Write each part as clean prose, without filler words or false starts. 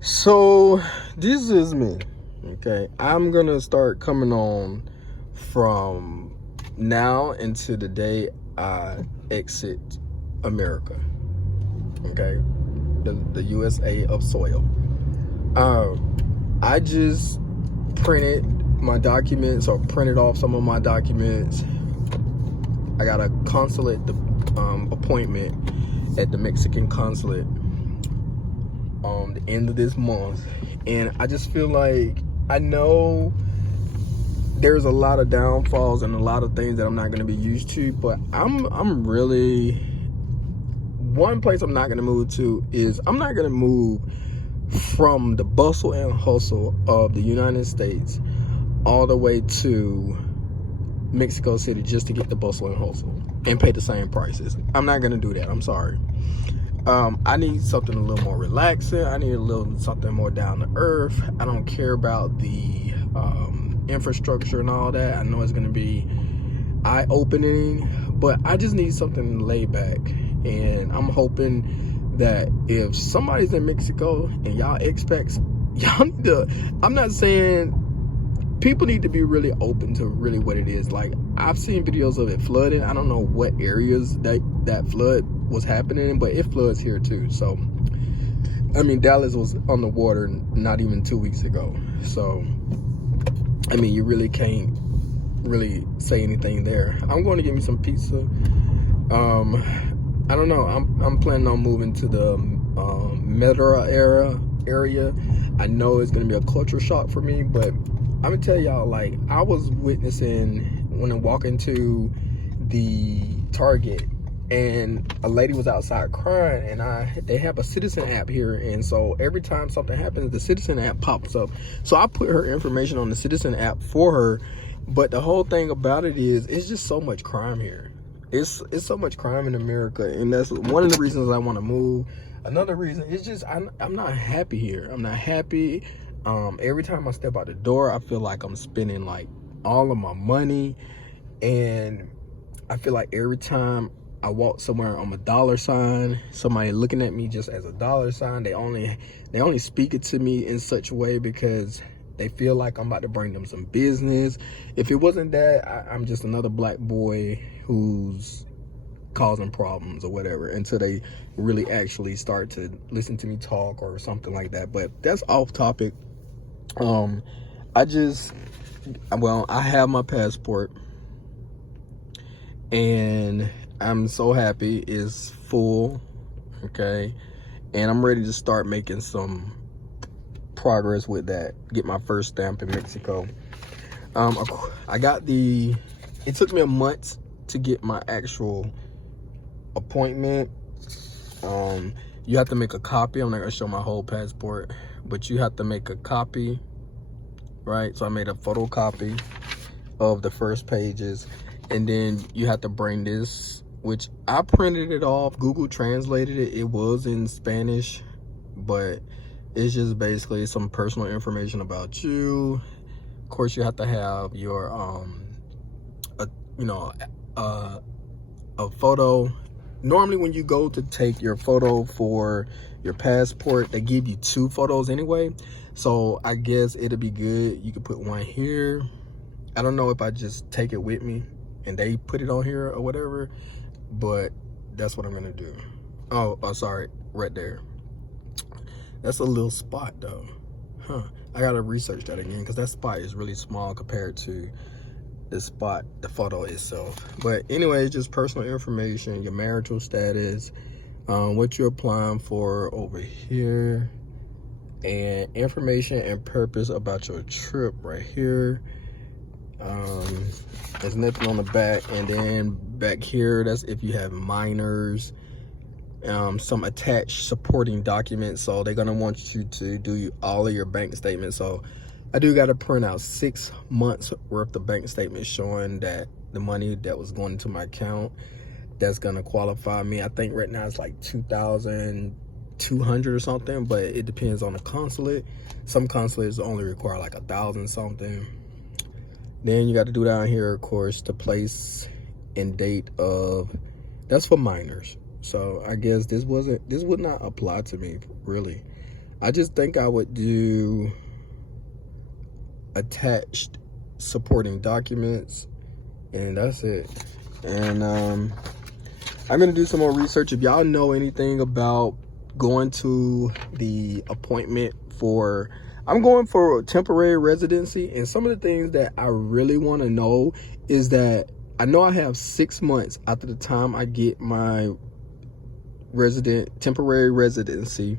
So this is me. Okay, I'm gonna start coming on from now into the day I exit America. Okay, the USA of soil. I just printed my documents or printed off some of my documents. I got a consulate appointment at the Mexican consulate the end of this month, and I just feel like I know there's a lot of downfalls and a lot of things that I'm not going to be used to, but I'm really, one place I'm not going to move to is I'm not going to move from the bustle and hustle of the United States all the way to Mexico City just to get the bustle and hustle and pay the same prices. I'm not going to do that. I'm sorry. I need something a little more relaxing. I need something more down to earth. I don't care about the infrastructure and all that. I know it's going to be eye-opening, but I just need something laid back. And I'm hoping that if somebody's in Mexico and y'all expats, y'all need to, I'm not saying, people need to be really open to really what it is. Like, I've seen videos of it flooding. I don't know what areas that flood was happening, but it floods here too. So, I mean, Dallas was on the water not even 2 weeks ago. So, I mean, you really can't really say anything there. I'm going to get me some pizza. I don't know. I'm planning on moving to the Metro area. I know it's going to be a culture shock for me, but I'm gonna tell y'all, like, I was witnessing when I walk into the Target and a lady was outside crying, and they have a citizen app here, and so every time something happens, the citizen app pops up. So I put her information on the citizen app for her, but the whole thing about it is it's just so much crime here. It's so much crime in America, and that's one of the reasons I want to move. Another reason is just I'm not happy here. I'm not happy. Every time I step out the door, I feel like I'm spending like all of my money, and I feel like every time I walk somewhere I'm a dollar sign. Somebody looking at me just as a dollar sign. They only speak it to me in such a way because they feel like I'm about to bring them some business. If it wasn't that, I'm just another black boy who's causing problems or whatever, until they really actually start to listen to me talk or something like that. But that's off topic. I have my passport, and I'm so happy it's full. Okay, and I'm ready to start making some progress with that. Get my first stamp in Mexico. It took me a month to get my actual appointment. You have to make a copy. I'm not gonna show my whole passport, but you have to make a copy, right? So I made a photocopy of the first pages, and then you have to bring this, which I printed it off, Google translated it. It was in Spanish, but it's just basically some personal information about you. Of course, you have to have your a photo. Normally when you go to take your photo for your passport, they give you 2 photos anyway. So I guess it'll be good. You could put one here. I don't know if I just take it with me and they put it on here or whatever, but that's what I'm gonna do. Oh, sorry, right there. That's a little spot though. I gotta research that again, because that spot is really small compared to the spot, the photo itself. But anyway, just personal information, your marital status, what you're applying for over here, and information and purpose about your trip right here. There's nothing on the back, and then back here, that's if you have minors. Some attached supporting documents, so they're gonna want you to do all of your bank statements. So I do got to print out 6 months worth of bank statements showing that the money that was going into my account, that's gonna qualify me. I think right now it's like 2,200 or something, but it depends on the consulate. Some consulates only require like 1,000 something. Then you got to do down here, of course, the place and date of, that's for minors. So I guess this would not apply to me really. I just think I would do attached supporting documents, and that's it. And I'm gonna do some more research. If y'all know anything about going to the appointment for, I'm going for a temporary residency, and some of the things that I really want to know is that I know I have 6 months after the time I get my temporary residency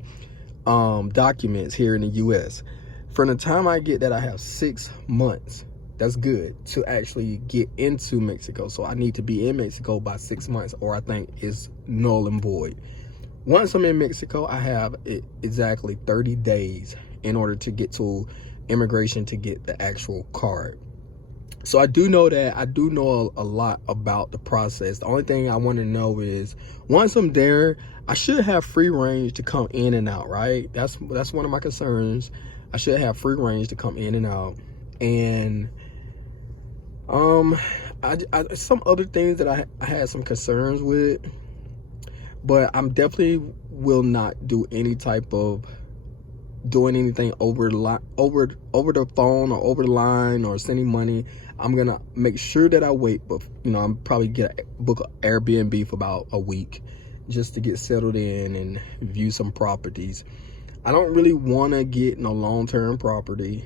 documents here in the US. From the time I get that, I have 6 months. That's good to actually get into Mexico. So I need to be in Mexico by 6 months, or I think it's null and void. Once I'm in Mexico, I have exactly 30 days in order to get to immigration to get the actual card. So I do know that. I do know a lot about the process. The only thing I want to know is, once I'm there, I should have free range to come in and out, right? That's one of my concerns. I should have free range to come in and out. And some other things that I had some concerns with, but I'm definitely will not do any type of doing anything over the phone or over the line or sending money. I'm gonna make sure that I wait, but I'm probably book an Airbnb for about a week just to get settled in and view some properties. I don't really want to get no long-term property,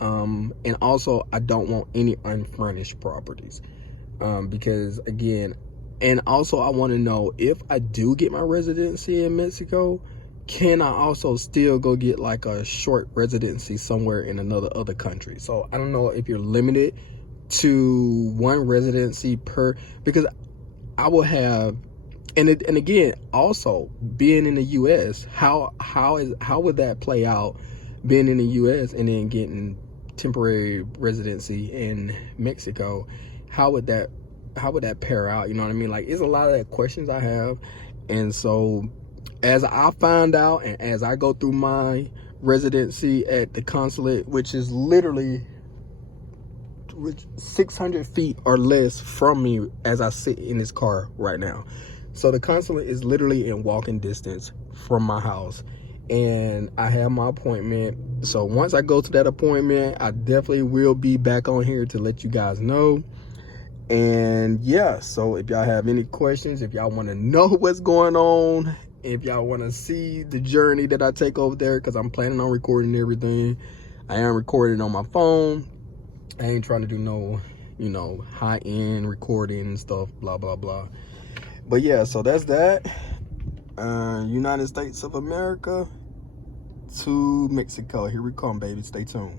and also I don't want any unfurnished properties, because again, and also I want to know, if I do get my residency in Mexico, can I also still go get like a short residency somewhere in other country? So I don't know if you're limited to one residency per, because I will have, and again, also being in the US, how would that play out, being in the US and then getting temporary residency in Mexico? How would that pair out? You know what I mean? Like, it's a lot of questions I have. And so as I find out, and as I go through my residency at the consulate, which is literally 600 feet or less from me as I sit in this car right now. So the consulate is literally in walking distance from my house, and I have my appointment. So once I go to that appointment, I definitely will be back on here to let you guys know. And yeah, so if y'all have any questions, if y'all want to know what's going on, if y'all want to see the journey that I take over there, because I'm planning on recording everything. I am recording on my phone. I ain't trying to do no, high-end recording and stuff, blah, blah, blah. But yeah, so that's that. United States of America to Mexico. Here we come, baby. Stay tuned.